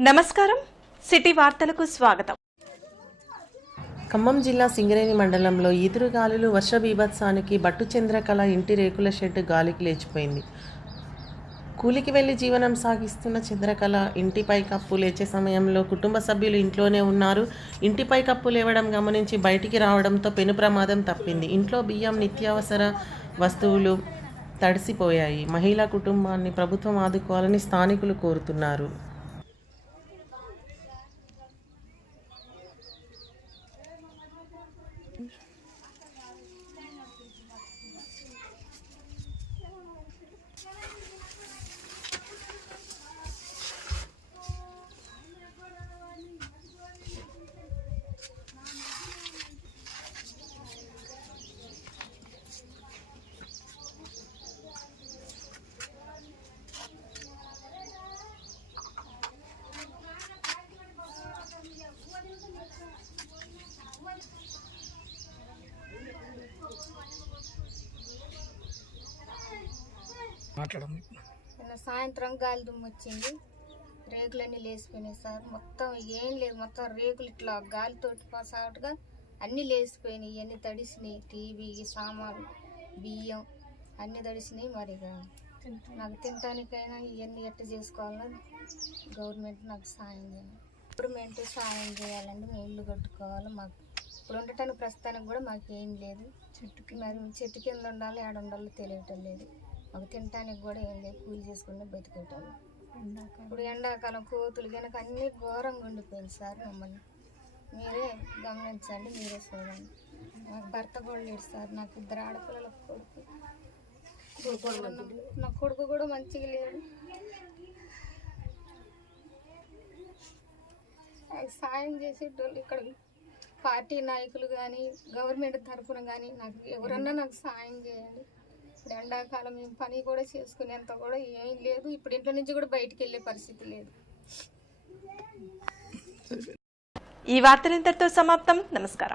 నమస్కారం. సిటీ వార్తలకు స్వాగతం. ఖమ్మం జిల్లా సింగరేణి మండలంలో ఈదురుగాలులు వర్ష బీభత్సానికి బట్టు చంద్రకళ ఇంటి రేకుల షెడ్ గాలికి లేచిపోయింది. కూలికి వెళ్ళి జీవనం సాగిస్తున్న చంద్రకళ ఇంటిపై కప్పు లేచే సమయంలో కుటుంబ సభ్యులు ఇంట్లోనే ఉన్నారు. ఇంటిపై కప్పు లేవడం గమనించి బయటికి రావడంతో పెను ప్రమాదం తప్పింది. ఇంట్లో బియ్యం నిత్యావసర వస్తువులు తడిసిపోయాయి. మహిళా కుటుంబాన్ని ప్రభుత్వం ఆదుకోవాలని స్థానికులు కోరుతున్నారు. Thank. నిన్న సాయంత్రం గాలి దుమ్ము వచ్చింది రేకులన్నీ లేచిపోయినాయి సార్. మొత్తం ఏం లేదు మొత్తం రేకులు ఇట్లా గాలితోటి పాసాటుగా అన్నీ లేచిపోయినాయి. ఇవన్నీ తడిసినాయి. టీవీ సామాన్లు బియ్యం అన్నీ తడిసినాయి మరి నాకు తినటానికైనా ఇవన్నీ ఎట్ట చేసుకోవాలని గవర్నమెంట్ నాకు సాయం చేయాలి. గవర్నమెంట్ సాయం చేయాలండి మేము ఇల్లు కట్టుకోవాలి మాకు. ఇప్పుడు ఉండటానికి ప్రస్తుతానికి కూడా మాకు ఏం లేదు చెట్టుకి మరి చెట్టు కింద ఉండాలి ఆడ ఉండాలో తెలియటం లేదు. మాకు తినటానికి కూడా ఏం లేదు కూలి చేసుకుని బతికేటాం ఇప్పుడు ఎండాకాలం కోతులు కనుక అన్నీ ఘోరంగా ఉండిపోయింది సార్ మమ్మల్ని. మీరే గమనించండి మీరే చూడండి. నాకు భర్త కూడా లేడు సార్ నాకు ఇద్దరు ఆడపిల్లల కొడుకు. నా కొడుకు కూడా మంచిగా లేడు. నాకు సాయం చేసేటోళ్ళు ఇక్కడ పార్టీ నాయకులు కానీ గవర్నమెంట్ తరఫున కానీ నాకు ఎవరన్నా నాకు సాయం చేయండి. ఇప్పుడు ఎండాకాలం పని కూడా చేసుకునేంత కూడా ఏం లేదు. ఇప్పుడు ఇంట్లో నుంచి కూడా బయటికి వెళ్ళే పరిస్థితి లేదు. ఈ వార్తలు ఇంతటితో సమాప్తం. నమస్కారం.